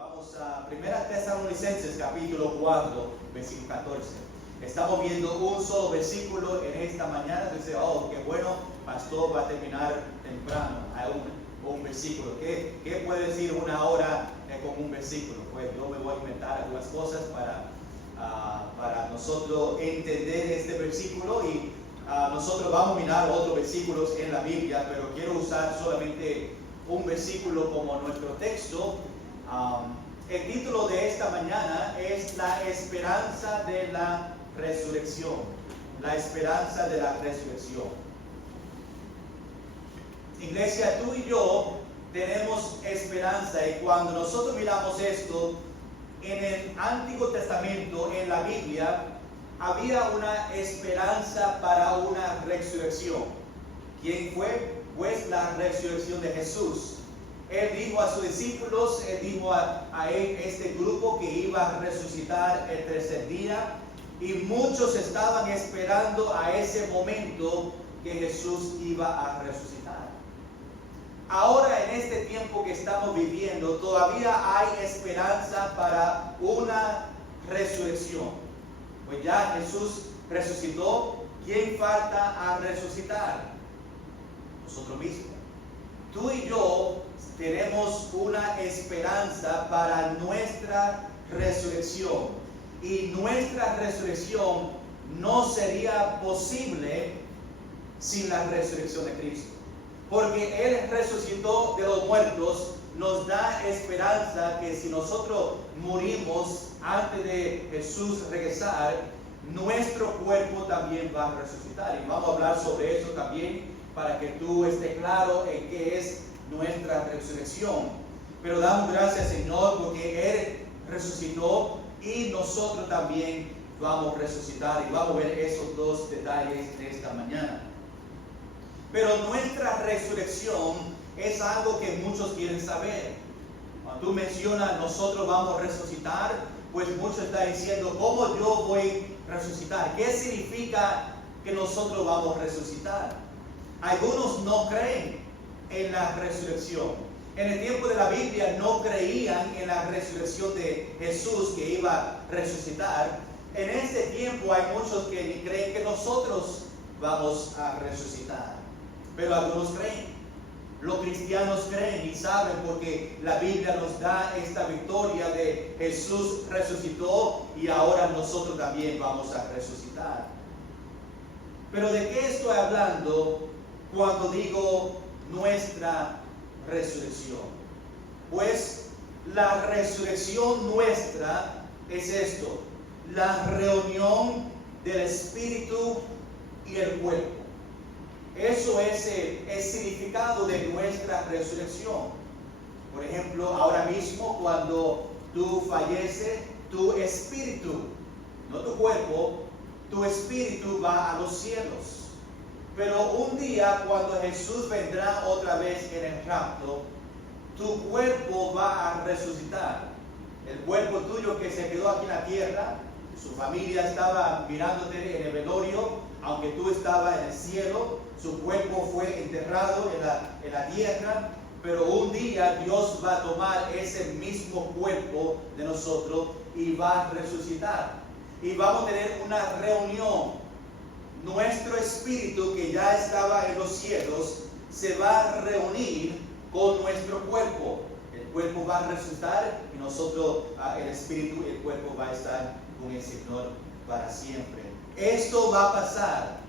Vamos a 1 Tesalonicenses capítulo 4, versículo 14. Estamos viendo un solo versículo en esta mañana. Dice, oh, qué bueno, pastor va a terminar temprano. Hay un versículo. ¿Qué puede decir una hora con un versículo? Pues yo me voy a inventar algunas cosas para nosotros entender este versículo y nosotros vamos a mirar otros versículos en la Biblia, pero quiero usar solamente un versículo como nuestro texto. El título de esta mañana es La esperanza de la resurrección. La esperanza de la resurrección. Iglesia, tú y yo tenemos esperanza, y cuando nosotros miramos esto, en el Antiguo Testamento, en la Biblia, había una esperanza para una resurrección. ¿Quién fue? Pues la resurrección de Jesús. Él dijo a sus discípulos, él dijo a este grupo que iba a resucitar el tercer día, y muchos estaban esperando a ese momento que Jesús iba a resucitar. Ahora, en este tiempo que estamos viviendo, todavía hay esperanza para una resurrección. Pues ya Jesús resucitó. ¿Quién falta a resucitar? Nosotros mismos. Tú y yo tenemos una esperanza para nuestra resurrección, y nuestra resurrección no sería posible sin la resurrección de Cristo, porque Él resucitó de los muertos. Nos da esperanza que si nosotros morimos antes de Jesús regresar, nuestro cuerpo también va a resucitar, y vamos a hablar sobre eso también para que tú estés claro en qué es nuestra resurrección. Pero damos gracias, Señor, porque Él resucitó y nosotros también vamos a resucitar, y vamos a ver esos dos detalles de esta mañana. Pero nuestra resurrección es algo que muchos quieren saber. Cuando tú mencionas nosotros vamos a resucitar, pues muchos están diciendo, ¿cómo yo voy a resucitar? ¿Qué significa que nosotros vamos a resucitar? Algunos no creen en la resurrección. En el tiempo de la Biblia no creían en la resurrección de Jesús, que iba a resucitar. En este tiempo hay muchos que ni creen que nosotros vamos a resucitar, pero algunos creen. Los cristianos creen y saben, porque la Biblia nos da esta victoria de Jesús resucitó y ahora nosotros también vamos a resucitar. Pero ¿de qué estoy hablando cuando digo nuestra resurrección? Pues la resurrección nuestra es esto: la reunión del espíritu y el cuerpo. Eso es el significado de nuestra resurrección. Por ejemplo, ahora mismo cuando tú falleces, tu espíritu, no tu cuerpo, tu espíritu va a los cielos. Pero un día, cuando Jesús vendrá otra vez en el rapto, tu cuerpo va a resucitar. El cuerpo tuyo que se quedó aquí en la tierra, su familia estaba mirándote en el velorio, aunque tú estabas en el cielo, su cuerpo fue enterrado en la tierra, pero un día Dios va a tomar ese mismo cuerpo de nosotros y va a resucitar. Y vamos a tener una reunión. Nuestro espíritu, que ya estaba en los cielos, se va a reunir con nuestro cuerpo. El cuerpo va a resucitar y nosotros, el espíritu y el cuerpo va a estar con el Señor para siempre. Esto va a pasar.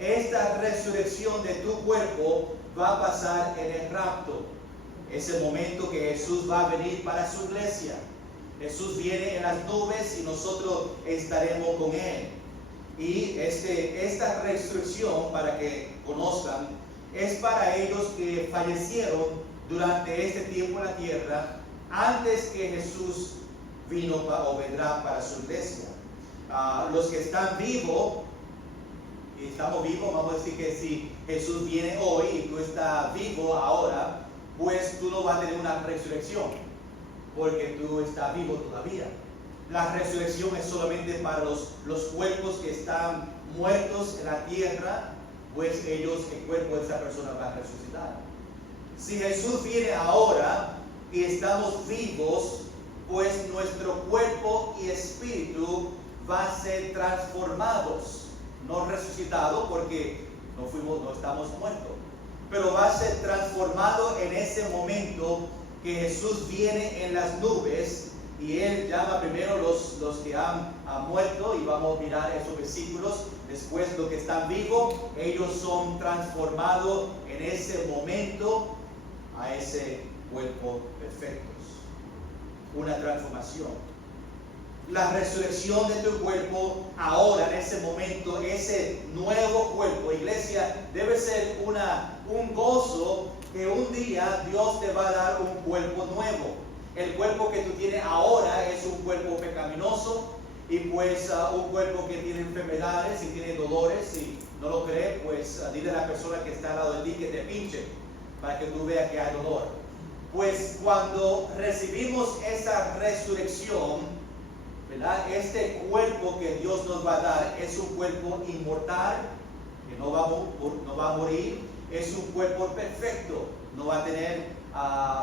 Esta resurrección de tu cuerpo va a pasar en el rapto. Es el momento que Jesús va a venir para su iglesia. Jesús viene en las nubes y nosotros estaremos con Él. Y esta resurrección, para que conozcan, es para ellos que fallecieron durante este tiempo en la tierra, antes que Jesús vino o vendrá para su iglesia. Los que están vivos, y estamos vivos, vamos a decir que si Jesús viene hoy y tú estás vivo ahora, pues tú no vas a tener una resurrección, porque tú estás vivo todavía. La resurrección es solamente para los cuerpos que están muertos en la tierra, pues el cuerpo de esa persona va a resucitar. Si Jesús viene ahora y estamos vivos, pues nuestro cuerpo y espíritu va a ser transformados, no resucitados porque no estamos muertos, pero va a ser transformado en ese momento que Jesús viene en las nubes y Él llama primero los que han muerto, y vamos a mirar esos versículos. Después los que están vivos, ellos son transformados en ese momento a ese cuerpo perfecto. Una transformación. La resurrección de tu cuerpo ahora, en ese momento, ese nuevo cuerpo, iglesia, debe ser un gozo que un día Dios te va a dar un cuerpo nuevo. El cuerpo que tú tienes ahora es un cuerpo pecaminoso y pues un cuerpo que tiene enfermedades y tiene dolores. Si no lo crees, pues dile a la persona que está al lado de ti que te pinche para que tú veas que hay dolor. Pues cuando recibimos esa resurrección, ¿verdad? Este cuerpo que Dios nos va a dar es un cuerpo inmortal, que no va a morir, es un cuerpo perfecto, no va a tener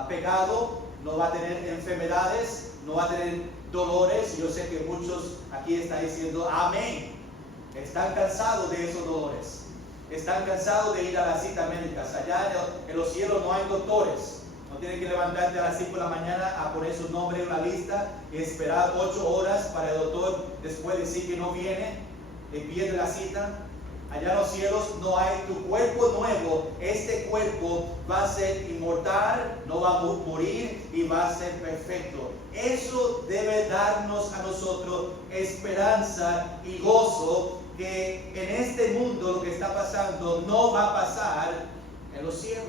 pecado, no va a tener enfermedades, no va a tener dolores. Yo sé que muchos aquí están diciendo amén, están cansados de esos dolores, están cansados de ir a las citas médicas. Allá en los cielos no hay doctores. No tienen que levantarte a las 5 de la mañana a poner su nombre en una lista y esperar 8 horas para el doctor después decir que no viene y pierde la cita. Allá en los cielos no hay tu cuerpo nuevo. Este cuerpo va a ser inmortal, no va a morir y va a ser perfecto. Eso debe darnos a nosotros esperanza y gozo que en este mundo lo que está pasando no va a pasar en los cielos.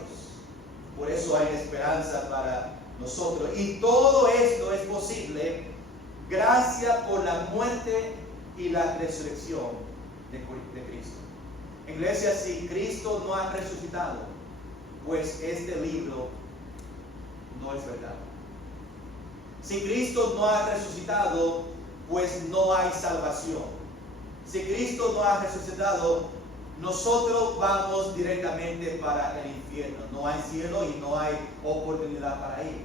Por eso hay esperanza para nosotros. Y todo esto es posible gracias por la muerte y la resurrección de Cristo. Iglesia, si Cristo no ha resucitado, pues este libro no es verdad. Si Cristo no ha resucitado, pues no hay salvación. Si Cristo no ha resucitado, nosotros vamos directamente para el infierno. No hay cielo y no hay oportunidad para ir.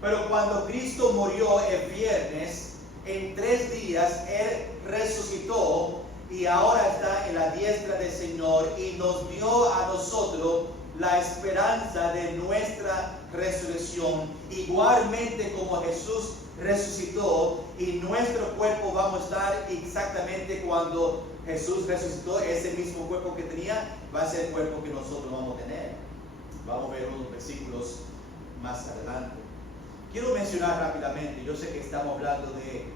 Pero cuando Cristo murió el viernes, en 3 días Él resucitó y ahora está en la diestra del Señor y nos dio a nosotros la esperanza de nuestra resurrección. Igualmente como Jesús resucitó y nuestro cuerpo vamos a estar exactamente cuando Jesús resucitó, ese mismo cuerpo que tenía va a ser el cuerpo que nosotros vamos a tener. Vamos a ver unos versículos más adelante. Quiero mencionar rápidamente, yo sé que estamos hablando de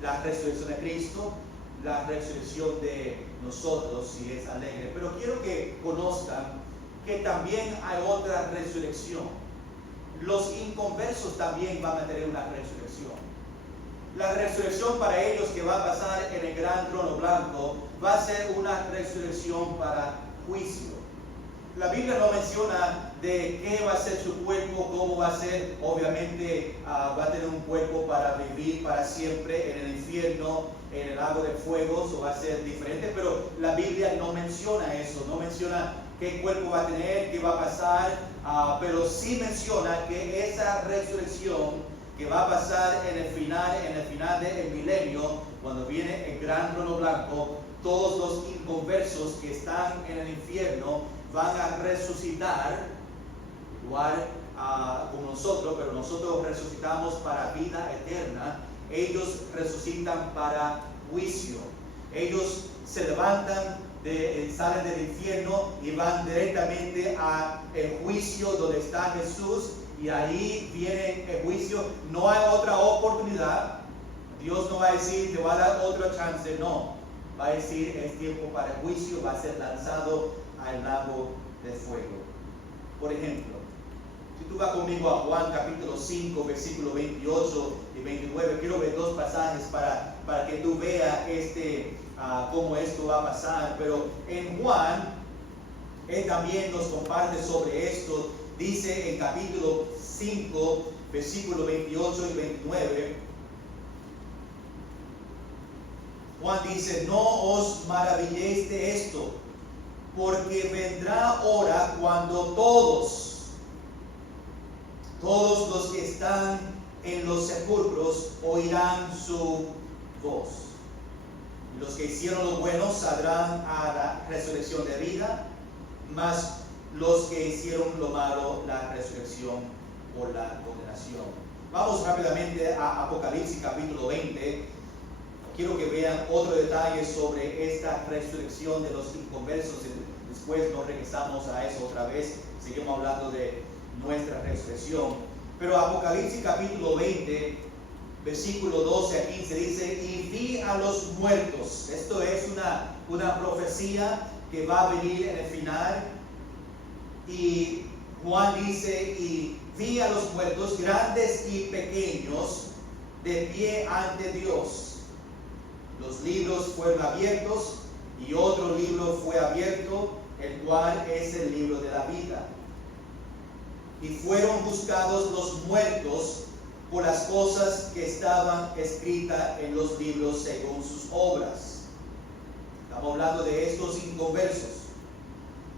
la resurrección de Cristo, la resurrección de nosotros, si es alegre, pero quiero que conozcan que también hay otra resurrección. Los inconversos también van a tener una resurrección. La resurrección para ellos que va a pasar en el gran trono blanco va a ser una resurrección para juicio. La Biblia no menciona de qué va a ser su cuerpo, cómo va a ser. Obviamente va a tener un cuerpo para vivir para siempre en el infierno, en el lago de fuego, eso va a ser diferente, pero la Biblia no menciona eso, no menciona qué cuerpo va a tener, qué va a pasar, pero sí menciona que esa resurrección que va a pasar en el final del milenio, cuando viene el gran trono blanco, todos los inconversos que están en el infierno van a resucitar, igual como nosotros, pero nosotros resucitamos para vida eterna. Ellos resucitan para juicio. Ellos se levantan, salen del infierno y van directamente al juicio donde está Jesús. Y ahí viene el juicio. No hay otra oportunidad. Dios no va a decir, te va a dar otra chance. No. Va a decir, es tiempo para el juicio. Va a ser lanzado al lago de fuego. Por ejemplo, si tú vas conmigo a Juan capítulo 5, versículos 28 y 29, quiero ver 2 pasajes para que tú veas cómo esto va a pasar. Pero en Juan, él también nos comparte sobre esto. Dice en capítulo 5, versículos 28 y 29, Juan dice, no os maravilléis de esto, porque vendrá hora cuando todos los que están en los sepulcros oirán su voz. Y los que hicieron lo bueno saldrán a la resurrección de vida, mas los que hicieron lo malo, la resurrección por la condenación. Vamos rápidamente a Apocalipsis capítulo 20. Quiero que vean otro detalle sobre esta resurrección de los inconversos. Después nos regresamos a eso otra vez. Seguimos hablando de nuestra resurrección. Pero Apocalipsis capítulo 20, versículo 12 a 15 dice: y vi a los muertos. Esto es una profecía que va a venir en el final. Y Juan dice: y vi a los muertos, grandes y pequeños, de pie ante Dios. Los libros fueron abiertos, y otro libro fue abierto, el cual es el libro de la vida. Y fueron juzgados los muertos por las cosas que estaban escritas en los libros según sus obras. Estamos hablando de estos inconversos.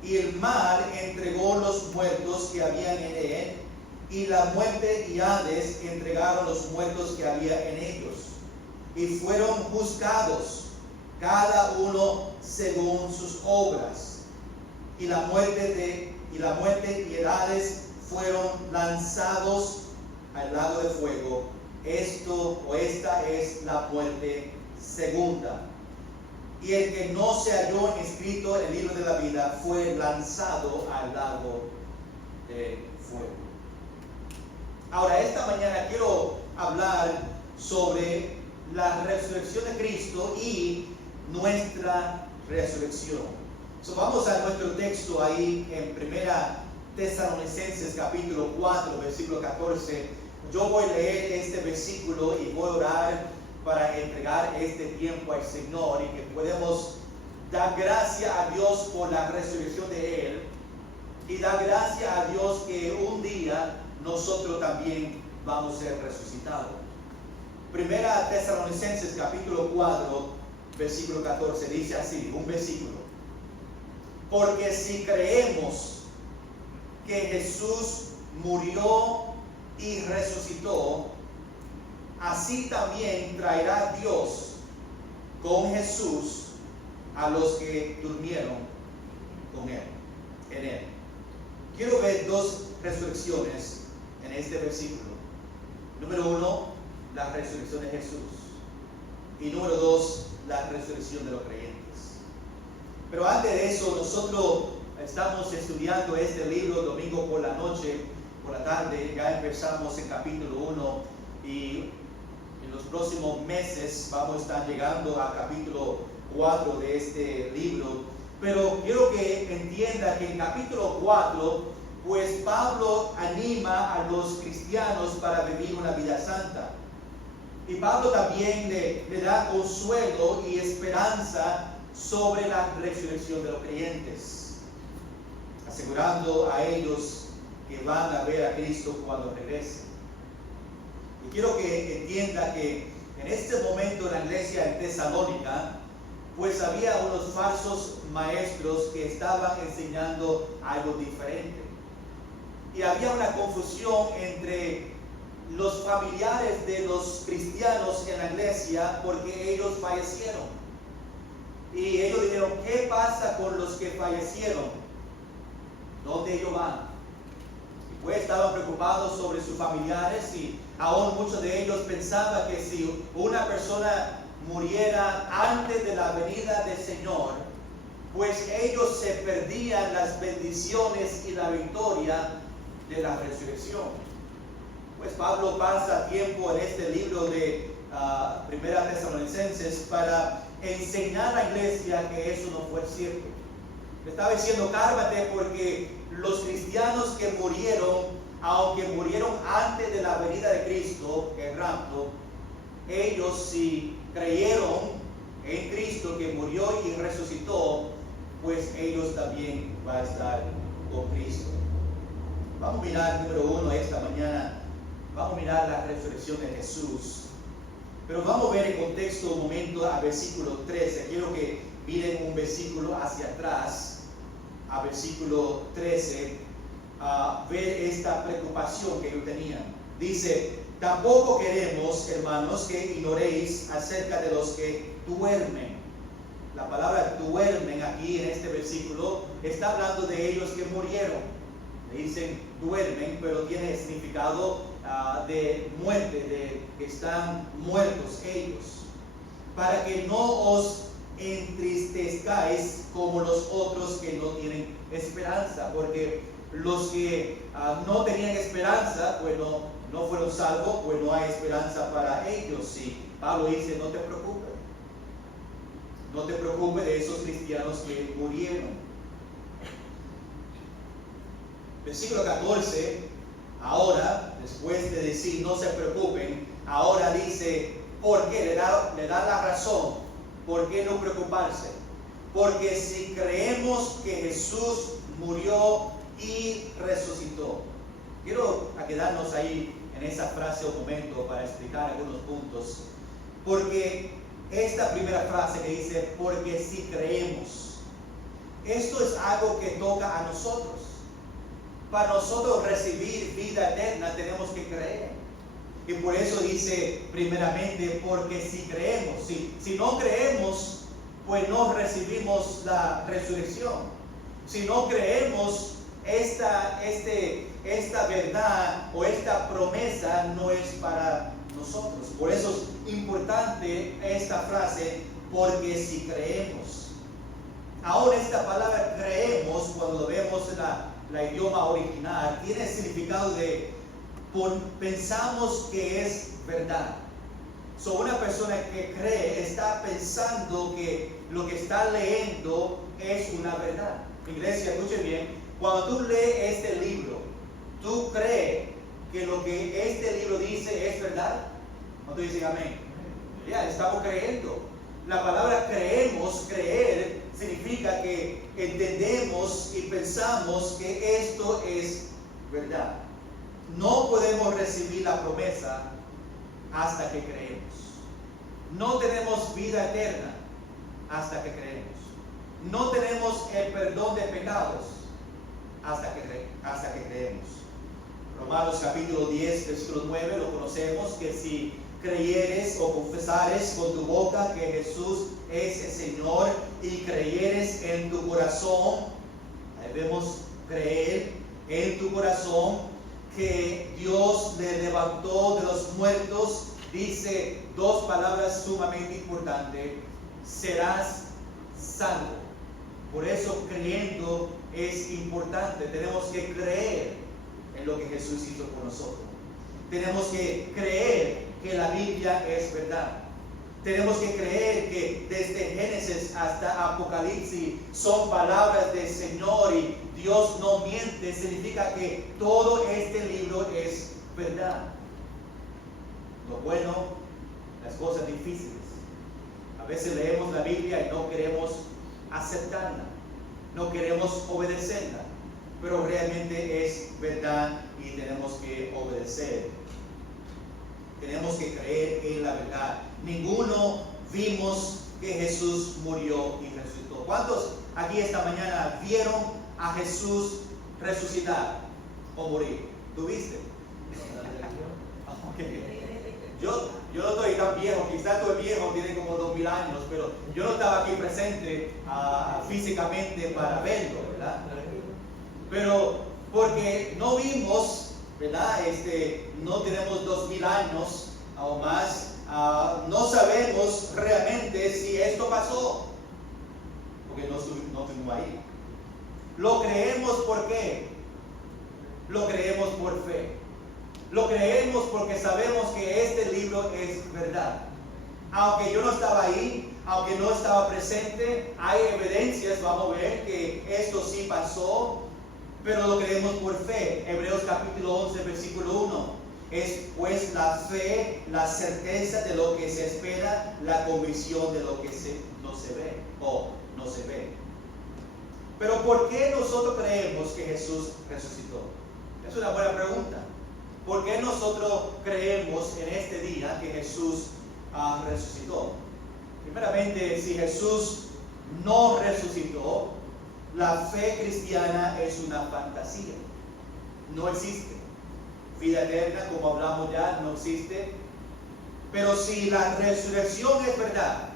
Y el mar entregó los muertos que habían en él, y la muerte y Hades entregaron los muertos que había en ellos. Y fueron juzgados cada uno según sus obras. Y la muerte y el Hades fueron lanzados al lago de fuego. Esta es la muerte segunda. Y el que no se halló inscrito en el libro de la vida fue lanzado al lago de fuego. Ahora, esta mañana quiero hablar sobre la resurrección de Cristo y nuestra resurrección. Vamos a nuestro texto ahí en 1 Tesalonicenses capítulo 4, versículo 14. Yo voy a leer este versículo y voy a orar para entregar este tiempo al Señor, y que podemos dar gracias a Dios por la resurrección de Él, y dar gracias a Dios que un día nosotros también vamos a ser resucitados. 1 Tesalonicenses capítulo 4, versículo 14 dice así, un versículo: porque si creemos que Jesús murió y resucitó, así también traerá Dios con Jesús a los que durmieron con Él, en Él. Quiero ver dos resurrecciones en este versículo. Número 1, la resurrección de Jesús. Y número 2, la resurrección de los creyentes. Pero antes de eso, nosotros estamos estudiando este libro domingo por la noche, por la tarde. Ya empezamos en capítulo 1 y en los próximos meses vamos a estar llegando a capítulo 4 de este libro. Pero quiero que entienda que en capítulo 4, pues Pablo anima a los cristianos para vivir una vida santa. Y Pablo también le da consuelo y esperanza sobre la resurrección de los creyentes, asegurando a ellos que van a ver a Cristo cuando regrese. Y quiero que entienda que en este momento en la iglesia en Tesalónica, pues había unos falsos maestros que estaban enseñando algo diferente. Y había una confusión entre los familiares de los cristianos en la iglesia, porque ellos fallecieron. Y ellos dijeron: ¿qué pasa con los que fallecieron? ¿Dónde ellos van? Y pues estaban preocupados sobre sus familiares, y aún muchos de ellos pensaban que si una persona muriera antes de la venida del Señor, pues ellos se perdían las bendiciones y la victoria de la resurrección. Pues Pablo pasa tiempo en este libro de 1 Tesalonicenses para enseñar a la iglesia que eso no fue cierto. Le estaba diciendo: cálmate, porque los cristianos que murieron, aunque murieron antes de la venida de Cristo, el rapto, ellos si creyeron en Cristo que murió y resucitó, pues ellos también van a estar con Cristo. Vamos a mirar número 1 esta mañana. Vamos a mirar la resurrección de Jesús. Pero vamos a ver el contexto un momento a versículo 13. Quiero que miren un versículo hacia atrás, a versículo 13, a ver esta preocupación que ellos tenían. Dice: Tampoco queremos, hermanos, que ignoréis acerca de los que duermen. La palabra duermen aquí en este versículo está hablando de ellos que murieron. Le dicen duermen, pero tiene significado de muerte, de que están muertos ellos. Para que no os entristezcáis como los otros que no tienen esperanza, porque los que no tenían esperanza, pues no fueron salvos, pues no hay esperanza para ellos. Y Pablo dice, no te preocupes. No te preocupes de esos cristianos que murieron. Versículo 14, ahora, después de decir no se preocupen, ahora dice, ¿por qué? Le da la razón. ¿Por qué no preocuparse? Porque si creemos que Jesús murió y resucitó. Quiero quedarnos ahí en esa frase un momento para explicar algunos puntos. Porque esta primera frase que dice, porque si creemos, esto es algo que toca a nosotros. Para nosotros recibir vida eterna tenemos que creer. Y por eso dice primeramente, porque si creemos. Si no creemos, pues no recibimos la resurrección. Si no creemos, esta verdad o esta promesa no es para nosotros. Por eso es importante esta frase, porque si creemos. Ahora esta palabra creemos, cuando vemos la idioma original, tiene el significado de pensamos que es verdad. Una persona que cree está pensando que lo que está leyendo es una verdad. Iglesia, escuchen bien, cuando tú lees este libro, ¿tú crees que lo que este libro dice es verdad? ¿Cuántos dicen amén? Ya, estamos creyendo. La palabra creemos, creer, significa que entendemos y pensamos que esto es verdad. No podemos recibir la promesa hasta que creemos. No tenemos vida eterna hasta que creemos. No tenemos el perdón de pecados hasta que creemos. Romanos capítulo 10, versículo 9, lo conocemos, que si creyeres o confesares con tu boca que Jesús es el Señor y creyeres en tu corazón, debemos creer en tu corazón que Dios le levantó de los muertos, dice dos palabras sumamente importantes: serás salvo. Por eso creyendo es importante. Tenemos que creer en lo que Jesús hizo por nosotros. Tenemos que creer que la Biblia es verdad. Tenemos que creer que desde Génesis hasta Apocalipsis son palabras del Señor y Dios no miente. Significa que todo este libro es verdad. Lo bueno, las cosas difíciles. A veces leemos la Biblia y no queremos aceptarla, no queremos obedecerla, pero realmente es verdad y tenemos que obedecer. Tenemos que creer en la verdad. Ninguno vimos que Jesús murió y resucitó. ¿Cuántos aquí esta mañana vieron a Jesús resucitar o morir? ¿Tú viste? Okay. Yo no estoy tan viejo, quizás tú eres viejo, tiene como 2000 años, pero yo no estaba aquí presente físicamente para verlo, ¿verdad? Pero porque no vimos, ¿verdad? No tenemos 2000 años o más, no sabemos realmente si esto pasó, porque no estuvimos ahí. Lo creemos ¿por qué? Lo creemos por fe. Lo creemos porque sabemos que este libro es verdad. Aunque yo no estaba ahí, aunque no estaba presente, hay evidencias, vamos a ver, que esto sí pasó, pero lo creemos por fe. Hebreos capítulo 11, versículo 1. Es pues la fe, la certeza de lo que se espera, la convicción de lo que no se ve o no se ve. Pero ¿por qué nosotros creemos que Jesús resucitó? Es una buena pregunta. ¿Por qué nosotros creemos en este día que Jesús resucitó? Primeramente, si Jesús no resucitó, la fe cristiana es una fantasía. No existe. vida eterna, como hablamos ya, no existe. Pero si la resurrección es verdad,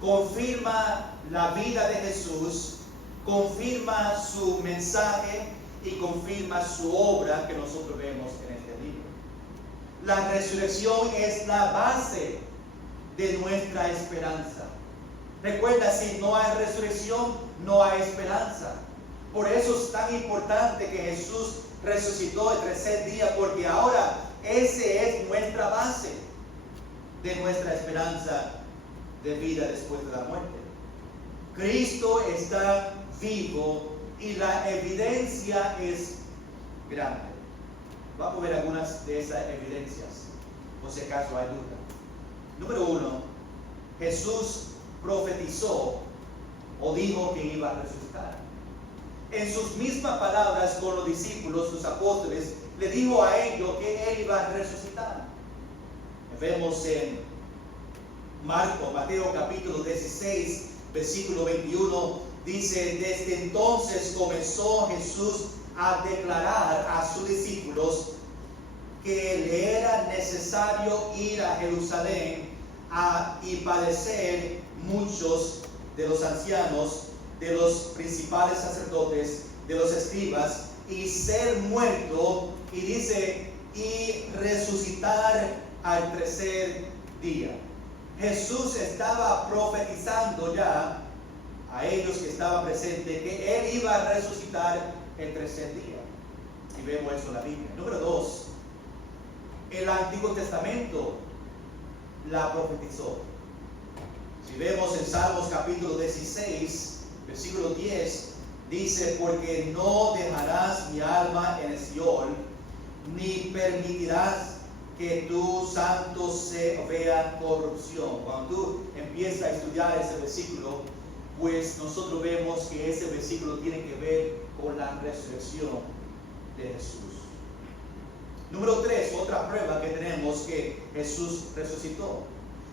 confirma la vida de Jesús, confirma su mensaje y confirma su obra que nosotros vemos en este libro. La resurrección es la base de nuestra esperanza. Recuerda, si no hay resurrección, no hay esperanza. Por eso es tan importante que Jesús resucitó el tercer día, porque ahora ese es nuestra base de nuestra esperanza de vida después de la muerte. Cristo está vivo y la evidencia es grande. Vamos a ver algunas de esas evidencias, por si acaso hay duda. Número 1, Jesús profetizó o dijo que iba a resucitar. En sus mismas palabras con los discípulos, sus apóstoles, le dijo a ellos que él iba a resucitar. Vemos en Mateo capítulo 16, versículo 21, dice: desde entonces comenzó Jesús a declarar a sus discípulos que le era necesario ir a Jerusalén y padecer muchos de los ancianos, de los principales sacerdotes, de los escribas, y ser muerto, y dice, y resucitar al tercer día. Jesús estaba profetizando ya a ellos que estaban presentes que él iba a resucitar el tercer día. Y vemos eso en la Biblia. Número 2, el Antiguo Testamento la profetizó. Si vemos en Salmos capítulo 16, versículo 10, dice: porque no dejarás mi alma en el Seol, ni permitirás que tu santo se vea corrupción. Cuando tú empiezas a estudiar ese versículo, pues nosotros vemos que ese versículo tiene que ver con la resurrección de Jesús. Número 3, otra prueba que tenemos que Jesús resucitó.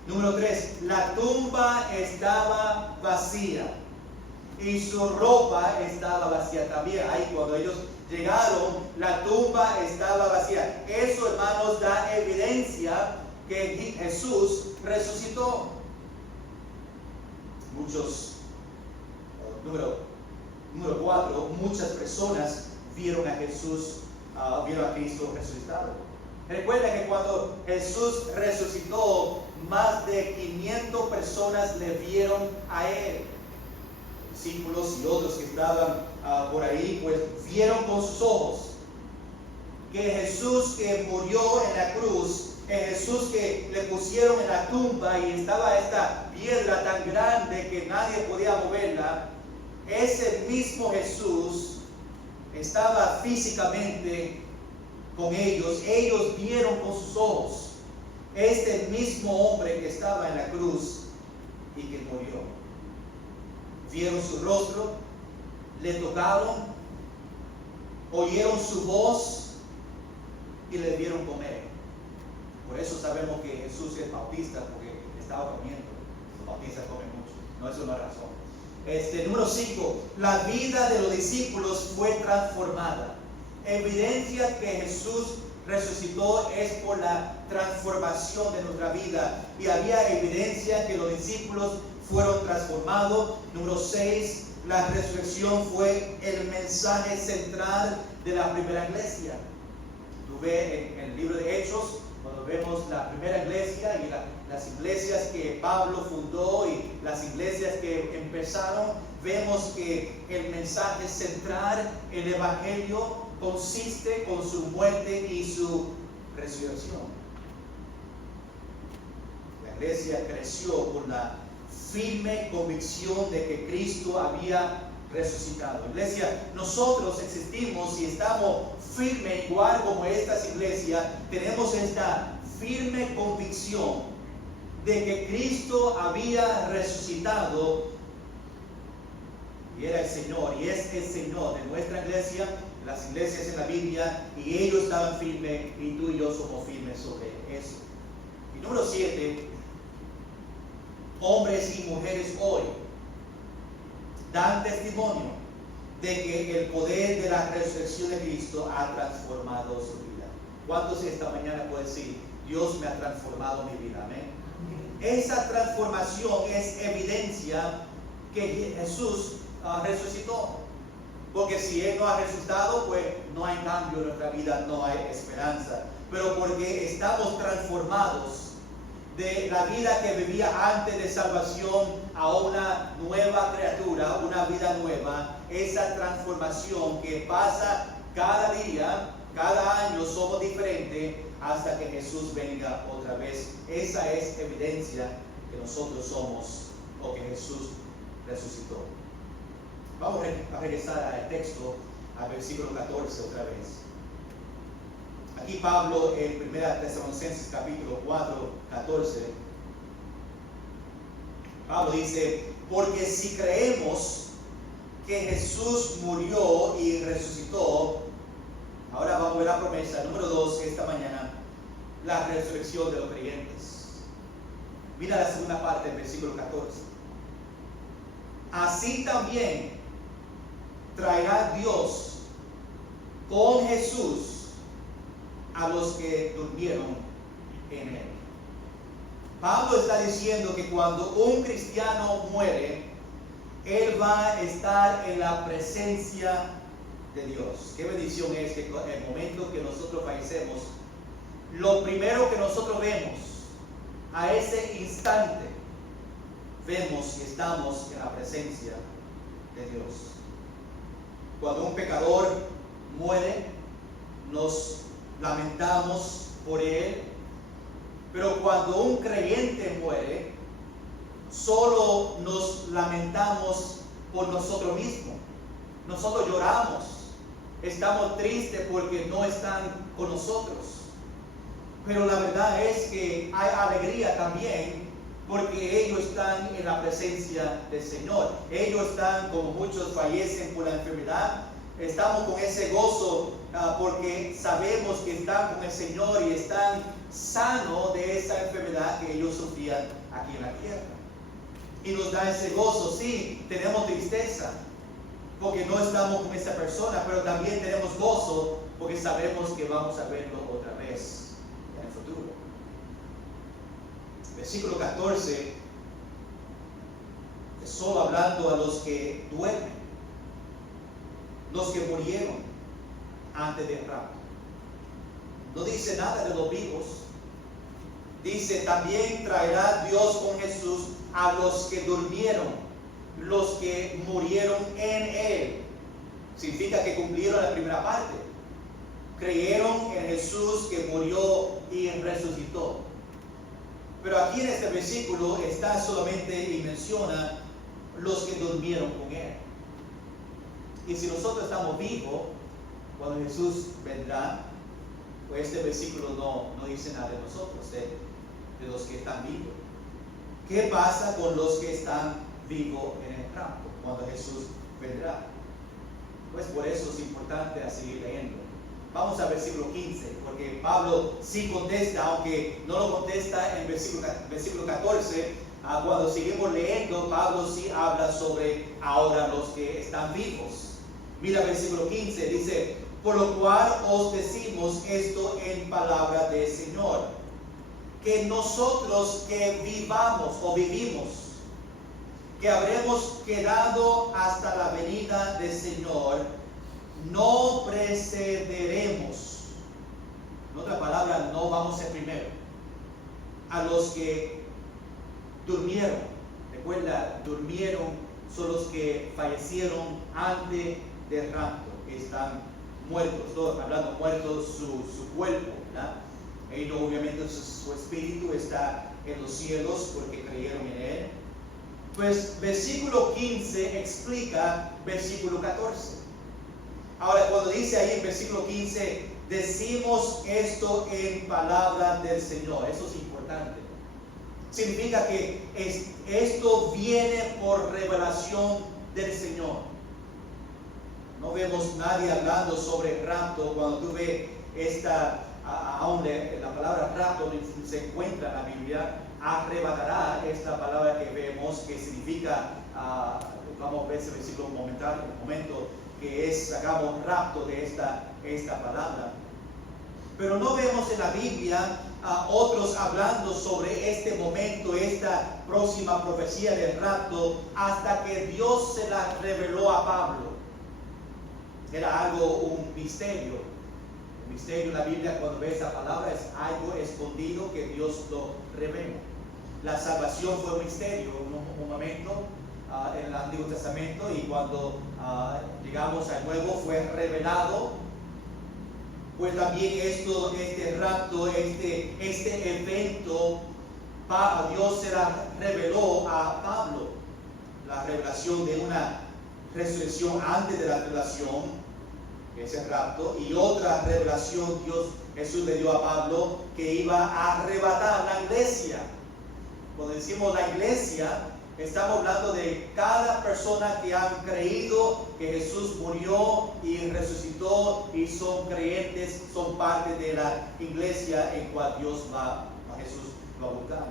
Número 3, la tumba estaba vacía y su ropa estaba vacía también. Ahí cuando ellos llegaron, la tumba estaba vacía. Eso, hermanos, da evidencia que Jesús resucitó. Número 4, muchas personas vieron a Jesús, vieron a Cristo resucitado. Recuerda que cuando Jesús resucitó, más de 500 personas le vieron a él. Discípulos y otros que estaban por ahí, pues vieron con sus ojos que Jesús que murió en la cruz, Jesús que le pusieron en la tumba y estaba esta piedra tan grande que nadie podía moverla, ese mismo Jesús estaba físicamente con ellos. Ellos vieron con sus ojos este mismo hombre que estaba en la cruz y que murió. Vieron su rostro, le tocaron, oyeron su voz y le dieron comer. Por eso sabemos que Jesús es bautista, porque estaba comiendo. Los bautistas comen mucho, no es una razón. Número 5, la vida de los discípulos fue transformada. Evidencia que Jesús resucitó es por la transformación de nuestra vida, y había evidencia que los discípulos fueron transformados. Número 6, la resurrección fue el mensaje central de la primera iglesia. Tú ves en el libro de Hechos, cuando vemos la primera iglesia y las iglesias que Pablo fundó y las iglesias que empezaron, vemos que el mensaje central, el evangelio, consiste con su muerte y su resurrección. La iglesia creció con la firme convicción de que Cristo había resucitado. Iglesia, nosotros existimos y estamos firmes, igual como estas iglesias, tenemos esta firme convicción de que Cristo había resucitado y era el Señor, y es el Señor de nuestra iglesia, las iglesias en la Biblia, y ellos estaban firmes y tú y yo somos firmes sobre eso. Y número 7, hombres y mujeres hoy dan testimonio de que el poder de la resurrección de Cristo ha transformado su vida. ¿Cuántos esta mañana pueden decir, Dios me ha transformado mi vida? Amén. Esa transformación es evidencia que Jesús resucitó. Porque si Él no ha resucitado, pues no hay cambio en nuestra vida, no hay esperanza. Pero porque estamos transformados de la vida que vivía antes de salvación a una nueva criatura, una vida nueva, esa transformación que pasa cada día, cada año somos diferentes hasta que Jesús venga otra vez. Esa es evidencia que nosotros somos o que Jesús resucitó. Vamos a regresar al texto, al versículo 14 otra vez. Aquí Pablo en 1 Tesalonicenses capítulo 4, 14, Pablo dice, porque si creemos que Jesús murió y resucitó, ahora vamos a ver la promesa número 2 esta mañana, la resurrección de los creyentes. Mira la segunda parte del versículo 14. Así también traerá Dios con Jesús a los que durmieron en Él. Pablo está diciendo que cuando un cristiano muere, él va a estar en la presencia de Dios. Qué bendición es que en el momento que nosotros fallecemos, lo primero que nosotros vemos, a ese instante, vemos que estamos en la presencia de Dios. Cuando un pecador muere, nos lamentamos por él, pero cuando un creyente muere, solo nos lamentamos por nosotros mismos. Nosotros lloramos, estamos tristes porque no están con nosotros. Pero la verdad es que hay alegría también porque ellos están en la presencia del Señor. Ellos están, como muchos fallecen por la enfermedad, estamos con ese gozo porque sabemos que están con el Señor y están sanos de esa enfermedad que ellos sufrían aquí en la tierra. Y nos da ese gozo. Sí, tenemos tristeza porque no estamos con esa persona, pero también tenemos gozo porque sabemos que vamos a verlo otra vez en el futuro. Versículo 14 es solo hablando a los que duermen, los que murieron antes del rapto. No dice nada de los vivos. Dice, también traerá Dios con Jesús a los que durmieron, los que murieron en Él. Significa que cumplieron la primera parte. Creyeron en Jesús que murió y resucitó. Pero aquí en este versículo está solamente y menciona los que durmieron con Él. Y si nosotros estamos vivos, cuando Jesús vendrá, pues este versículo no dice nada de nosotros, de los que están vivos. ¿Qué pasa con los que están vivos en el rapto cuando Jesús vendrá? Pues por eso es importante seguir leyendo. Vamos al versículo 15, porque Pablo sí contesta, aunque no lo contesta en versículo 14. Cuando seguimos leyendo, Pablo sí habla sobre ahora los que están vivos. Mira el versículo 15, dice, por lo cual os decimos esto en palabra del Señor, que nosotros que vivamos o vivimos, que habremos quedado hasta la venida del Señor, no precederemos. En otra palabra, no vamos a ser primero. A los que durmieron, recuerda, durmieron son los que fallecieron antes del rapto, que están muertos, todos hablando muertos su cuerpo, ¿verdad? Ellos obviamente su espíritu está en los cielos porque creyeron en Él. Pues versículo 15 explica versículo 14. Ahora, cuando dice ahí en versículo 15, decimos esto en palabra del Señor, eso es importante. Significa que esto viene por revelación del Señor. No vemos nadie hablando sobre rapto. Cuando tú ves donde la palabra rapto se encuentra en la Biblia, arrebatará, es la palabra que vemos que significa, vamos a ver ese versículo un momento, que que es, sacamos rapto de esta palabra. Pero no vemos en la Biblia a otros hablando sobre este momento, esta próxima profecía del rapto, hasta que Dios se la reveló a Pablo. Era un misterio. El misterio en la Biblia, cuando ve esa palabra, es algo escondido que Dios lo revela. La salvación fue un misterio, un momento en el Antiguo Testamento, y cuando llegamos al Nuevo fue revelado. Pues también este rapto, este evento, Dios se la reveló a Pablo. La revelación de una resurrección antes de la revelación, ese rapto, y otra revelación Jesús le dio a Pablo, que iba a arrebatar la iglesia. Cuando decimos la iglesia, estamos hablando de cada persona que han creído que Jesús murió y resucitó y son creyentes, son parte de la iglesia en cual Jesús va a buscar.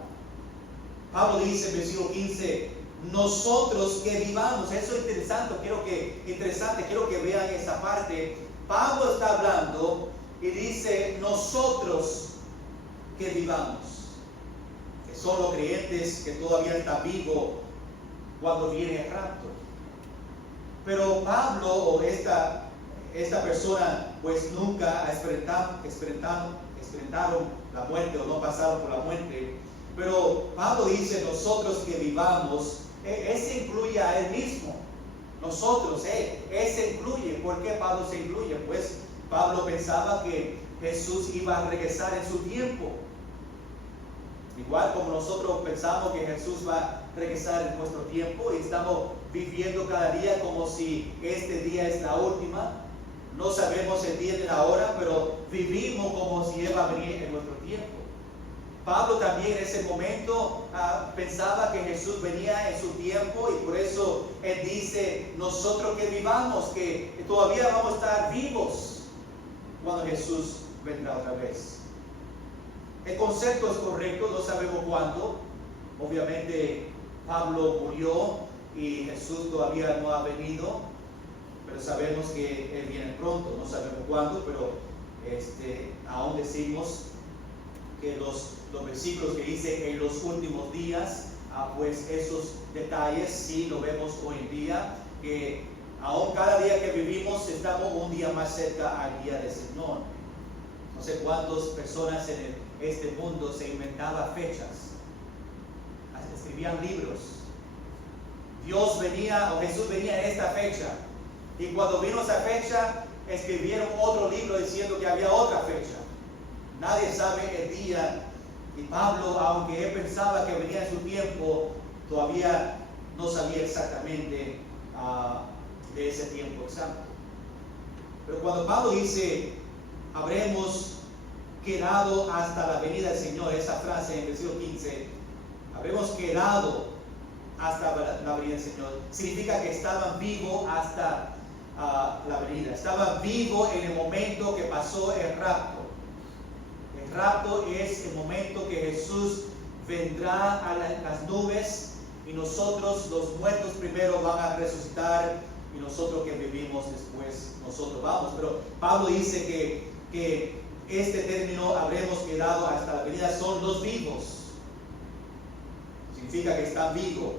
Pablo dice en versículo 15, nosotros que vivamos, eso es interesante, quiero que vean esa parte. Pablo está hablando y dice nosotros que vivamos, que son los creyentes que todavía están vivos cuando viene el rapto. Pero Pablo o esta persona pues nunca experimentaron la muerte o no pasaron por la muerte. Pero Pablo dice nosotros que vivamos, ese incluye a él mismo. Nosotros, ese incluye. ¿Por qué Pablo se incluye? Pues Pablo pensaba que Jesús iba a regresar en su tiempo. Igual como nosotros pensamos que Jesús va a regresar en nuestro tiempo y estamos viviendo cada día como si este día es la última. No sabemos el día ni la hora, pero vivimos como si Él va a venir en nuestro tiempo. Pablo también en ese momento pensaba que Jesús venía en su tiempo, y por eso él dice, nosotros que vivamos, que todavía vamos a estar vivos cuando Jesús vendrá otra vez. El concepto es correcto, no sabemos cuándo. Obviamente Pablo murió y Jesús todavía no ha venido, pero sabemos que Él viene pronto, no sabemos cuándo, pero aún decimos que los versículos que dice en los últimos días, pues esos detalles sí lo vemos hoy en día, que aún cada día que vivimos estamos un día más cerca al día del Señor. No sé cuántas personas en este mundo se inventaban fechas, escribían libros. Jesús venía en esta fecha, y cuando vino esa fecha escribieron otro libro diciendo que había otra fecha. Nadie sabe el día, y Pablo, aunque él pensaba que venía en su tiempo, todavía no sabía exactamente de ese tiempo exacto. Pero cuando Pablo dice, habremos quedado hasta la venida del Señor, esa frase en el versículo 15, habremos quedado hasta la venida del Señor, significa que estaban vivos hasta la venida, estaban vivos en el momento que pasó el rapto. El rapto es el momento que Jesús vendrá a las nubes, y nosotros, los muertos primero, van a resucitar, y nosotros que vivimos después, nosotros vamos. Pero Pablo dice que este término, habremos quedado hasta la venida, son los vivos. Significa que están vivos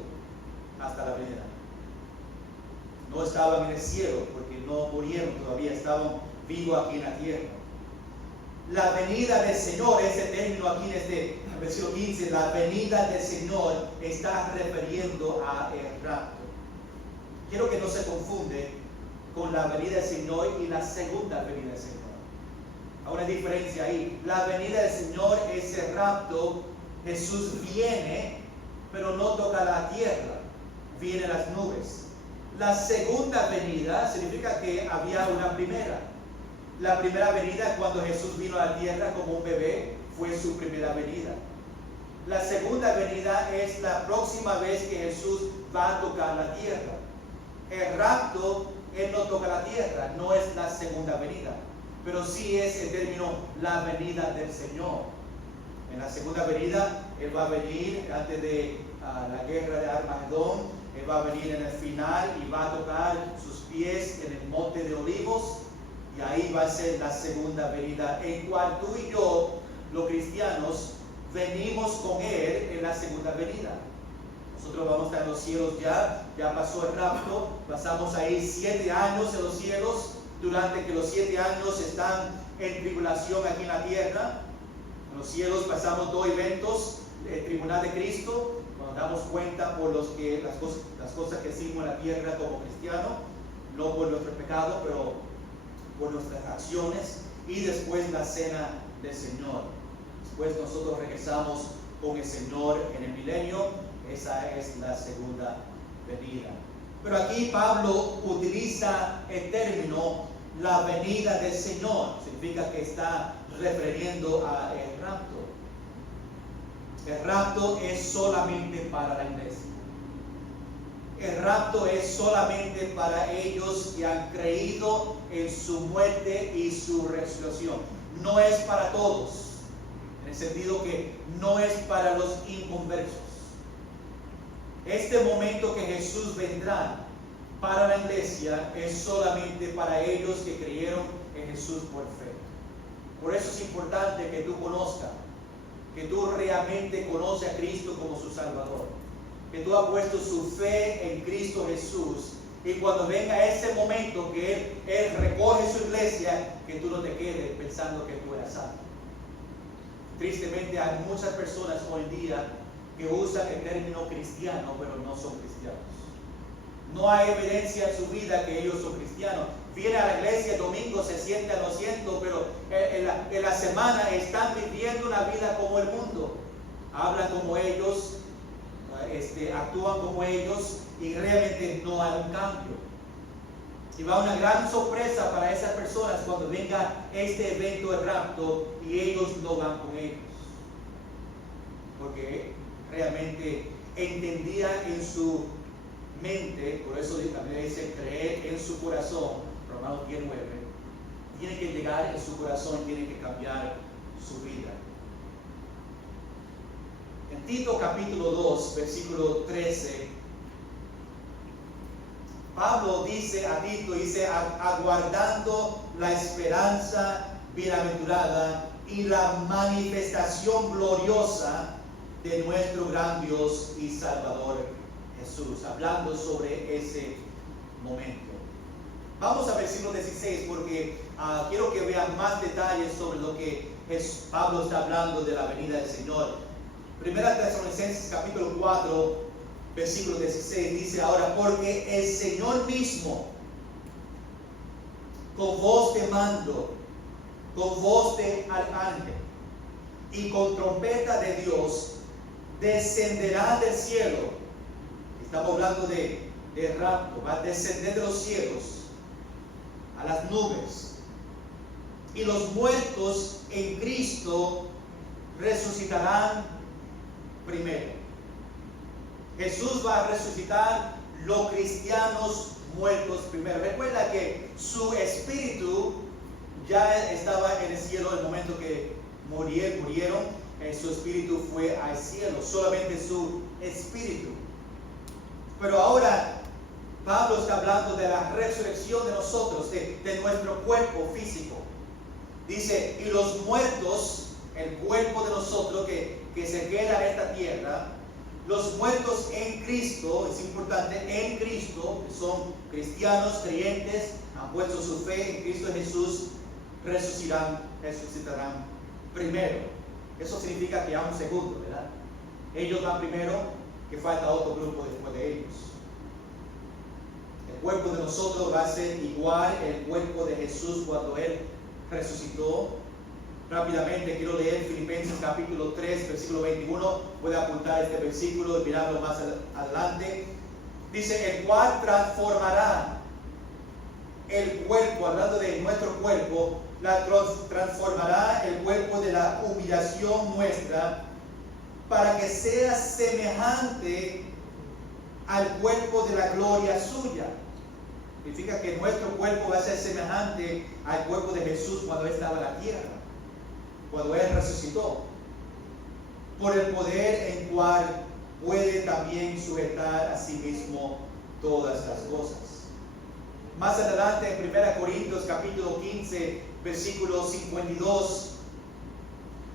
hasta la venida. No estaban en el cielo porque no murieron todavía, estaban vivos aquí en la tierra. La venida del Señor, ese término aquí en este versículo 15, la venida del Señor está refiriendo a el rapto. Quiero que no se confunde con la venida del Señor y la segunda venida del Señor. Hay una diferencia ahí. La venida del Señor es el rapto. Jesús viene, pero no toca la tierra, viene a las nubes. La segunda venida significa que había una primera. La primera venida, cuando Jesús vino a la tierra como un bebé, fue su primera venida. La segunda venida es la próxima vez que Jesús va a tocar la tierra. El rapto, Él no toca la tierra, no es la segunda venida, pero sí es el término la venida del Señor. En la segunda venida, Él va a venir antes de la guerra de Armagedón. Él va a venir en el final y va a tocar sus pies en el monte de Olivos, y ahí va a ser la segunda venida, en cual tú y yo, los cristianos, venimos con Él en la segunda venida. Nosotros vamos a estar en los cielos ya pasó el rapto, pasamos ahí 7 años en los cielos, durante que los 7 años están en tribulación aquí en la tierra. En los cielos pasamos 2 eventos: el tribunal de Cristo, cuando damos cuenta por las cosas que hicimos en la tierra como cristianos, no por nuestro pecado, pero por nuestras acciones, y después la cena del Señor. Después nosotros regresamos con el Señor en el milenio. Esa es la segunda venida. Pero aquí Pablo utiliza el término la venida del Señor. Significa que está refiriendo a el rapto. El rapto es solamente para la iglesia. El rapto es solamente para ellos que han creído en su muerte y su resurrección. No es para todos, en el sentido que no es para los inconversos. Este momento que Jesús vendrá para la iglesia es solamente para ellos que creyeron en Jesús por fe. Por eso es importante que tú conozcas, que tú realmente conoces a Cristo como su Salvador, que tú has puesto su fe en Cristo Jesús, y cuando venga ese momento que Él recoge su iglesia, que tú no te quedes pensando que tú eras salvo. Tristemente hay muchas personas hoy en día que usan el término cristiano, pero no son cristianos. No hay evidencia en su vida que ellos son cristianos. Vienen a la iglesia el domingo, se sientan los asientos, pero en la semana están viviendo una vida como el mundo. Hablan como ellos, actúan como ellos, y realmente no hay un cambio. Y va una gran sorpresa para esas personas cuando venga este evento de rapto y ellos no van con ellos. Porque realmente entendía en su mente, por eso también dice creer en su corazón, Romanos 10:9, tiene que llegar en su corazón y tiene que cambiar su vida. En Tito capítulo 2, versículo 13, Pablo dice a Tito, dice, aguardando la esperanza bienaventurada y la manifestación gloriosa de nuestro gran Dios y Salvador Jesús, hablando sobre ese momento. Vamos a versículo 16 porque quiero que vean más detalles sobre lo que Pablo está hablando de la venida del Señor. Primera Tesalonicenses capítulo 4, versículo 16 dice ahora: porque el Señor mismo, con voz de mando, con voz de arcángel y con trompeta de Dios, descenderá del cielo. Estamos hablando de rapto. Va a descender de los cielos a las nubes, y los muertos en Cristo resucitarán primero. Jesús va a resucitar los cristianos muertos primero. Recuerda que su espíritu ya estaba en el cielo en el momento que murieron. Su espíritu fue al cielo, solamente su espíritu. Pero ahora Pablo está hablando de la resurrección de nosotros, de nuestro cuerpo físico. Dice, y los muertos, el cuerpo de nosotros que se queda en esta tierra, los muertos en Cristo, es importante, en Cristo, que son cristianos, creyentes, han puesto su fe en Cristo Jesús, resucitarán primero. Eso significa que hay un segundo, ¿verdad? Ellos van primero, que falta otro grupo después de ellos. El cuerpo de nosotros va a ser igual el cuerpo de Jesús cuando Él resucitó. Rápidamente quiero leer Filipenses capítulo 3, versículo 21. Puede apuntar este versículo y mirarlo más adelante. Dice, el cual transformará el cuerpo, hablando de nuestro cuerpo, transformará el cuerpo de la humillación nuestra para que sea semejante al cuerpo de la gloria suya. Significa que nuestro cuerpo va a ser semejante al cuerpo de Jesús cuando Él estaba en la tierra, cuando Él resucitó, por el poder en cual puede también sujetar a sí mismo todas las cosas. Más adelante en 1 Corintios capítulo 15, versículo 52,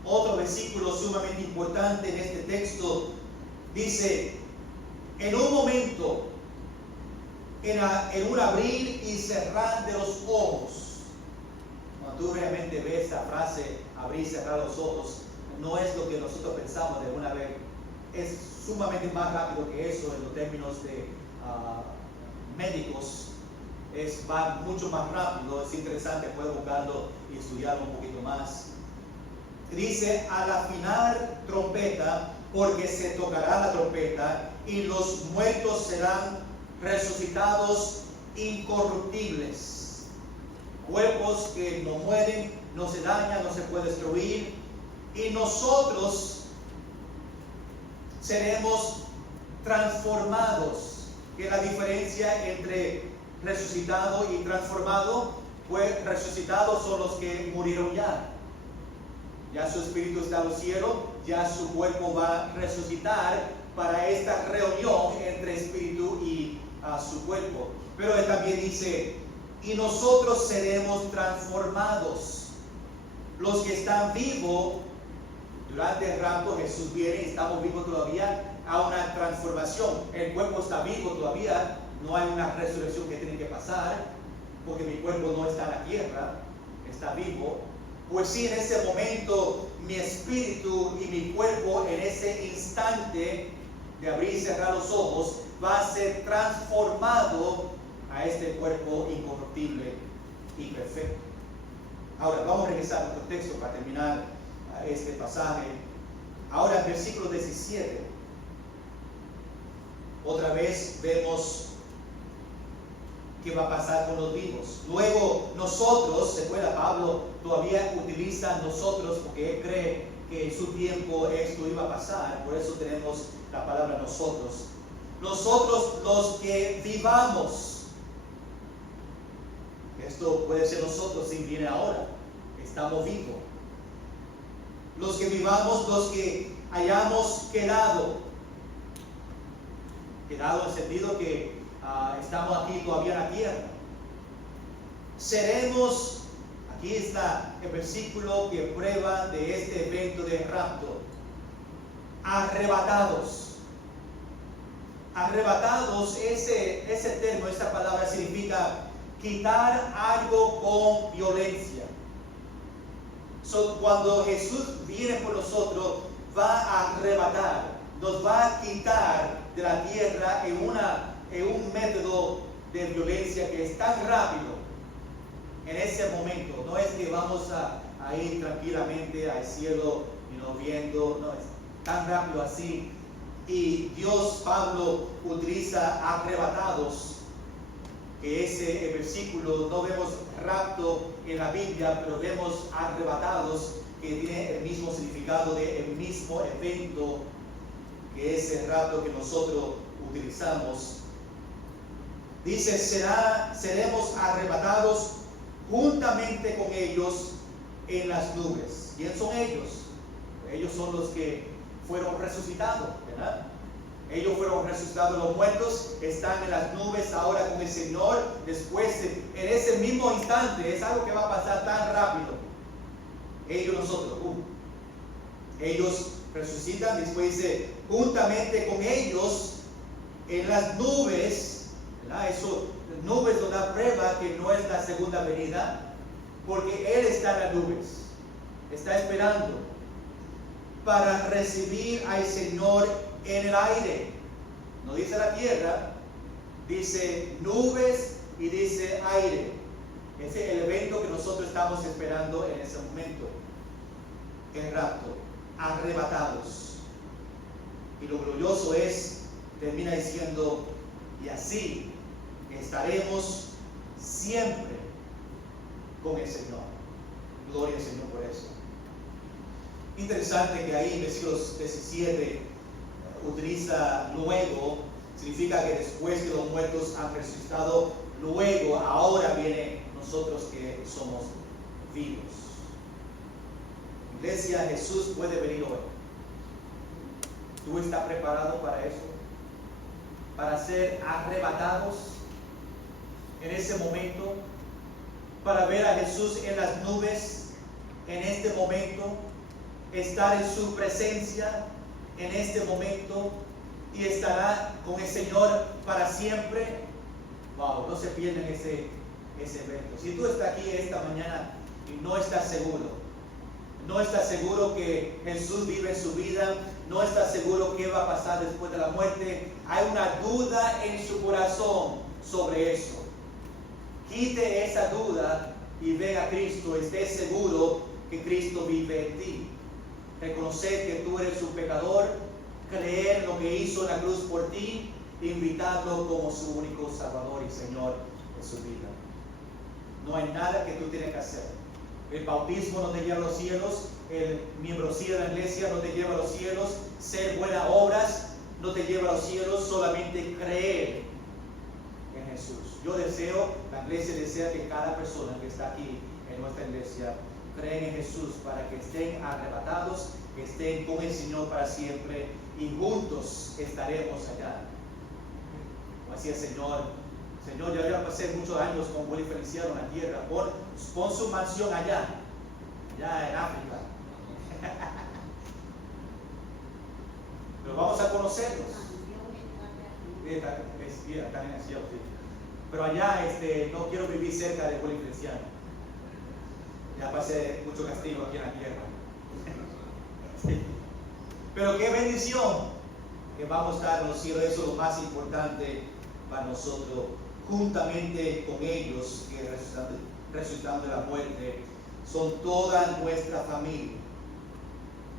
otro versículo sumamente importante en este texto, dice: en un momento, en un abrir y cerrar de los ojos. Cuando tú realmente ves esa frase, abrir y cerrar los ojos, no es lo que nosotros pensamos de una vez. Es sumamente más rápido que eso en los términos de médicos. Va mucho más rápido, es interesante, puedes buscarlo y estudiarlo un poquito más. Dice: al afinar trompeta, porque se tocará la trompeta, y los muertos serán resucitados incorruptibles. Cuerpos que no mueren, no se dañan, no se puede destruir. Y nosotros seremos transformados. Que la diferencia entre resucitado y transformado, pues resucitados son los que murieron ya. Ya su espíritu está en el cielo, ya su cuerpo va a resucitar para esta reunión entre espíritu y su cuerpo. Pero él también dice: y nosotros seremos transformados. Los que están vivos durante el rapto, Jesús viene y estamos vivos todavía, a una transformación. El cuerpo está vivo todavía, no hay una resurrección que tiene que pasar, porque mi cuerpo no está en la tierra, está vivo. Pues sí, en ese momento mi espíritu y mi cuerpo, en ese instante de abrir y cerrar los ojos, va a ser transformado a este cuerpo incorruptible y perfecto. Ahora vamos a regresar a nuestro texto para terminar este pasaje. Ahora, en versículo 17, otra vez vemos qué va a pasar con los vivos. Luego nosotros, se acuerda, Pablo todavía utiliza nosotros porque él cree que en su tiempo esto iba a pasar, por eso tenemos la palabra nosotros. Nosotros los que vivamos, esto puede ser nosotros si viene ahora, estamos vivos. Los que vivamos, los que hayamos quedado en el sentido que estamos aquí todavía en la tierra, seremos, aquí está el versículo que prueba de este evento de rapto, arrebatados. Arrebatados, ese término, esa palabra significa quitar algo con violencia. Cuando Jesús viene por nosotros, va a arrebatar, nos va a quitar de la tierra en un método de violencia que es tan rápido en ese momento. No es que vamos a ir tranquilamente al cielo viendo, no, es tan rápido así. Y Dios, Pablo utiliza arrebatados, que ese versículo no vemos rapto en la Biblia, pero vemos arrebatados, que tiene el mismo significado de el mismo evento que es el rapto que nosotros utilizamos. Dice: seremos arrebatados juntamente con ellos en las nubes. ¿Quién son ellos? Ellos son los que fueron resucitados, ¿verdad? Ellos fueron resucitados, los muertos están en las nubes ahora con el Señor. Después, en ese mismo instante, es algo que va a pasar tan rápido. Ellos, nosotros, ellos resucitan. Después dice: juntamente con ellos en las nubes, ¿verdad? Eso, nubes nos da prueba que no es la segunda venida, porque Él está en las nubes, está esperando para recibir al Señor en el aire. No dice la tierra, dice nubes y dice aire. Ese es el evento que nosotros estamos esperando en ese momento, el rapto, arrebatados. Y lo glorioso es, termina diciendo: y así estaremos siempre con el Señor. Gloria al Señor por eso. Interesante que ahí en versículos 17 utiliza luego, significa que después que los muertos han resucitado, luego, ahora viene nosotros que somos vivos. Iglesia, Jesús puede venir hoy. ¿Tú estás preparado para eso? Para ser arrebatados en ese momento, para ver a Jesús en las nubes en este momento, estar en su presencia en este momento y estará con el Señor para siempre. Wow, no se pierdan ese evento. Si tú estás aquí esta mañana y no estás seguro que Jesús vive su vida, no estás seguro qué va a pasar después de la muerte, hay una duda en su corazón sobre eso. Quite esa duda y ve a Cristo, esté seguro que Cristo vive en ti. Reconocer que tú eres un pecador, creer en lo que hizo en la cruz por ti, invitarlo como su único Salvador y Señor de su vida. No hay nada que tú tienes que hacer. El bautismo no te lleva a los cielos, el membresía de la iglesia no te lleva a los cielos, ser buenas obras no te lleva a los cielos, solamente creer en Jesús. Yo deseo, la iglesia desea que cada persona que está aquí en nuestra iglesia creen en Jesús para que estén arrebatados, que estén con el Señor para siempre y juntos estaremos allá. Como decía el Señor, yo ya pasé muchos años con Willy Feliciano en la tierra, pon su mansión allá en África. Pero vamos a conocerlos. Pero allá no quiero vivir cerca de Willy Feliciano. Ya pasé mucho castigo aquí en la tierra. Sí. Pero qué bendición que vamos a estar en los cielos. Eso es lo más importante para nosotros, juntamente con ellos que resucitando de la muerte, son toda nuestra familia.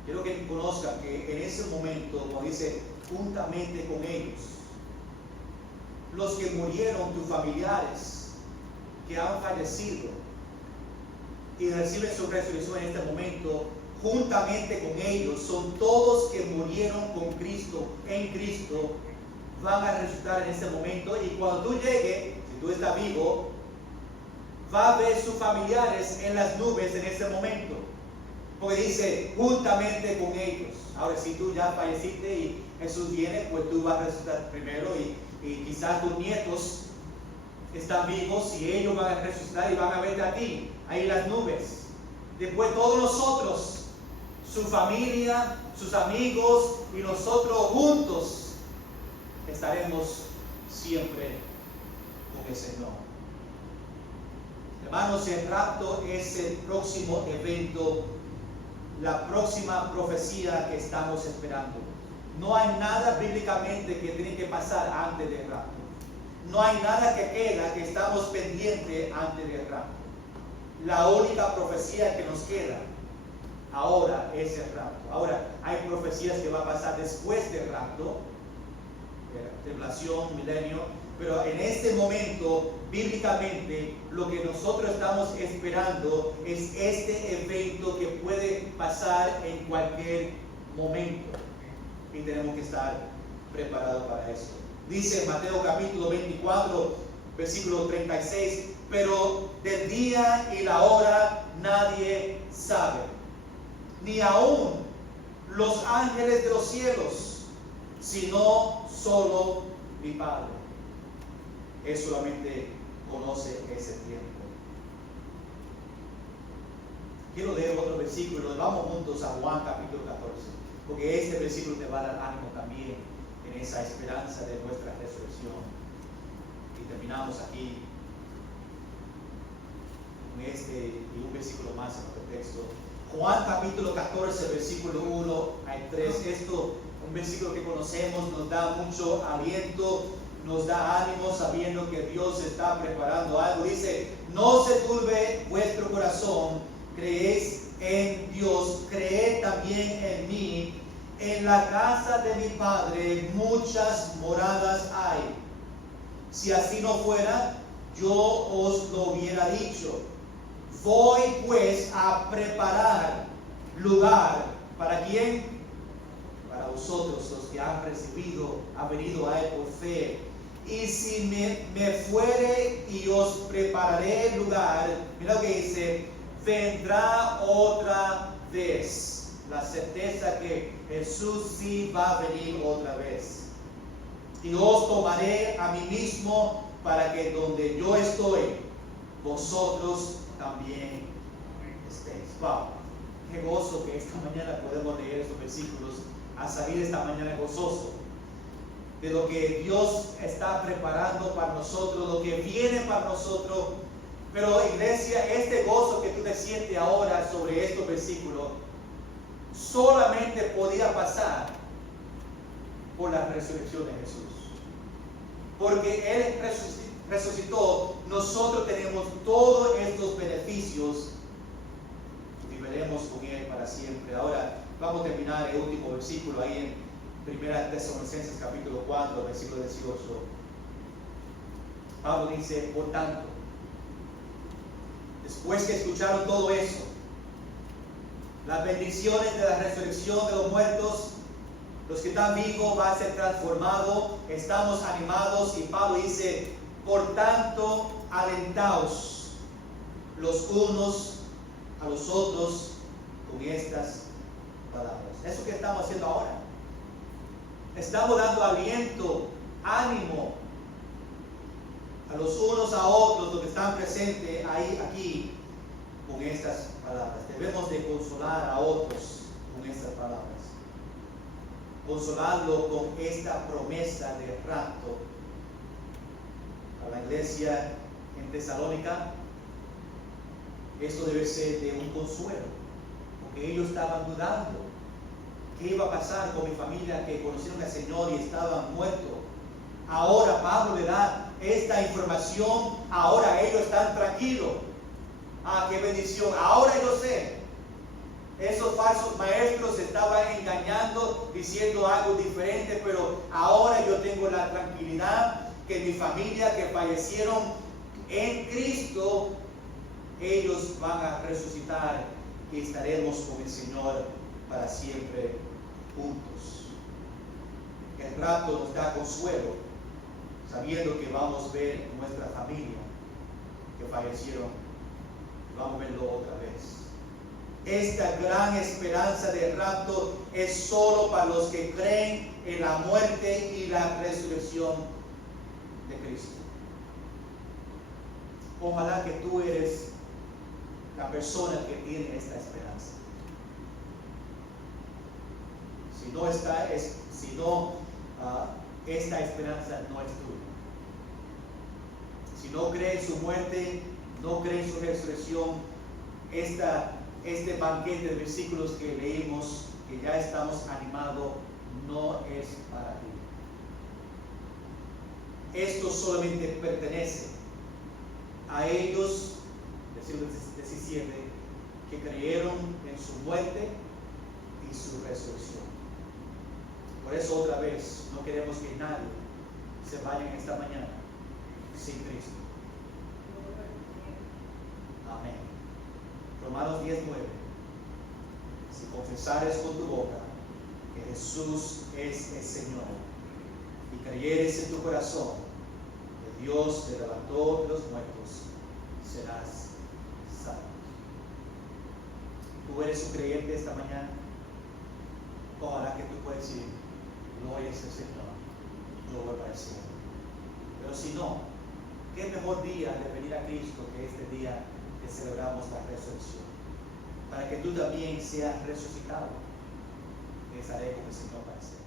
Quiero que conozcan que en ese momento, como dice, juntamente con ellos, los que murieron, tus familiares que han fallecido y reciben su resurrección en este momento, juntamente con ellos, son todos que murieron con Cristo, en Cristo, van a resucitar en ese momento. Y cuando tú llegues, si tú estás vivo, va a ver sus familiares en las nubes en ese momento, porque dice, juntamente con ellos. Ahora, si tú ya falleciste y Jesús viene, pues tú vas a resucitar primero y quizás tus nietos están vivos y ellos van a resucitar y van a verte a ti, ahí en las nubes. Después todos nosotros, su familia, sus amigos y nosotros juntos estaremos siempre con el Señor. Hermanos, el rapto es el próximo evento, la próxima profecía que estamos esperando. No hay nada bíblicamente que tiene que pasar antes del rapto. No hay nada que queda que estamos pendientes antes del rapto. La única profecía que nos queda ahora es el rapto. Ahora, hay profecías que van a pasar después del rapto, tribulación, milenio, pero en este momento, bíblicamente, lo que nosotros estamos esperando es este evento que puede pasar en cualquier momento. Y tenemos que estar preparados para eso. Dice Mateo capítulo 24, versículo 36, pero del día y la hora nadie sabe, ni aún los ángeles de los cielos, sino solo mi Padre. Él solamente conoce ese tiempo. Quiero leer otro versículo. Vamos juntos a Juan capítulo 14, porque este versículo te va a dar ánimo también en esa esperanza de nuestra resurrección. Y terminamos aquí con este y un versículo más en nuestro texto. Juan capítulo 14, versículo 1 al 3. Esto, un versículo que conocemos, nos da mucho aliento, nos da ánimo sabiendo que Dios está preparando algo. Dice, no se turbe vuestro corazón, creéis en Dios, creed también en mí. En la casa de mi Padre muchas moradas hay. Si así no fuera, yo os lo hubiera dicho. Voy pues a preparar lugar. ¿Para quién? Para vosotros, los que han venido a Él por fe. Y si me fuere y os prepararé lugar, mira lo que dice, vendrá otra vez. la certeza que Jesús sí va a venir otra vez. Y os tomaré a mí mismo para que donde yo estoy, vosotros también estéis. Wow, qué gozo que esta mañana podemos leer estos versículos, a salir esta mañana gozoso de lo que Dios está preparando para nosotros, lo que viene para nosotros. Pero iglesia, este gozo que tú te sientes ahora sobre estos versículos solamente podía pasar por la resurrección de Jesús. Porque Él resucitó, nosotros tenemos todos estos beneficios y viviremos con Él para siempre. Ahora vamos a terminar el último versículo ahí en 1 Tesalonicenses capítulo 4, versículo 18. Pablo dice, por tanto, después que escucharon todo eso, las bendiciones de la resurrección de los muertos, los que están vivos van a ser transformados, estamos animados, y Pablo dice, por tanto, alentaos los unos a los otros con estas palabras. Eso que estamos haciendo ahora. Estamos dando aliento, ánimo a los unos a otros, los que están presentes aquí, con estas palabras. Debemos de consolar a otros con estas palabras. Consolarlo con esta promesa de rapto. A la iglesia en Tesalónica, esto debe ser de un consuelo, porque ellos estaban dudando qué iba a pasar con mi familia que conocieron al Señor y estaban muertos. Ahora Pablo le da esta información, ahora ellos están tranquilos. Ah, qué bendición, ahora yo sé. Esos falsos maestros estaban engañando, diciendo algo diferente, pero ahora yo tengo la tranquilidad que mi familia que fallecieron en Cristo, ellos van a resucitar y estaremos con el Señor para siempre juntos. El rapto nos da consuelo, sabiendo que vamos a ver nuestra familia que fallecieron, y vamos a verlo otra vez. Esta gran esperanza de rapto es solo para los que creen en la muerte y la resurrección de Cristo. Ojalá que tú eres la persona que tiene esta esperanza. Esta esperanza no es tuya. Si no cree en su muerte, no cree en su resurrección, este banquete de versículos que leímos, que ya estamos animados, no es para ti. Esto solamente pertenece a ellos, versículo 17, que creyeron en su muerte y su resurrección. Por eso otra vez, no queremos que nadie se vaya en esta mañana sin Cristo. Amén. Romanos 10:9. Si confesares con tu boca que Jesús es el Señor y creyeres en tu corazón que Dios te levantó de los muertos, serás salvo. ¿Tú eres un creyente esta mañana? Ojalá que tú puedas decir, gloria es el Señor, yo voy para el cielo. Pero si no, ¿qué mejor día de venir a Cristo que este día que celebramos la resurrección? Para que tú también seas resucitado, que estaré con el Señor para siempre.